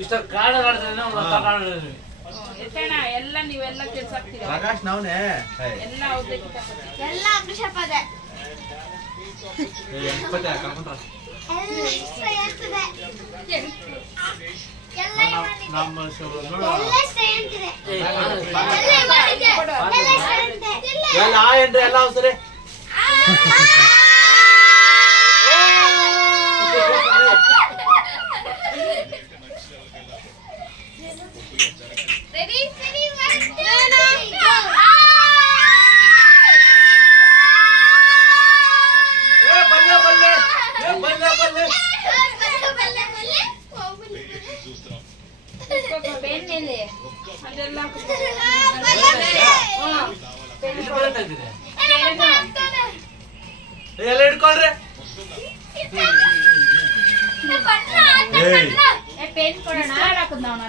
ಇಷ್ಟ ಕಾಡ ಎಲ್ಲ ನೀವೆಲ್ಲ ಕೆಲಸ ಆಗ್ತೀರಾ ಪ್ರಕಾಶ್ ನಾವ್ನೆ ಎಲ್ಲ ಎಲ್ಲ ಅಭಿಷೇಪದೆ ಎಲ್ಲ ಅವಸರೆ ಎಲ್ಲ ಹಿಡ್ಕೊಳ್ರಿ ಪೆನ್ ಕೊಡೋಣ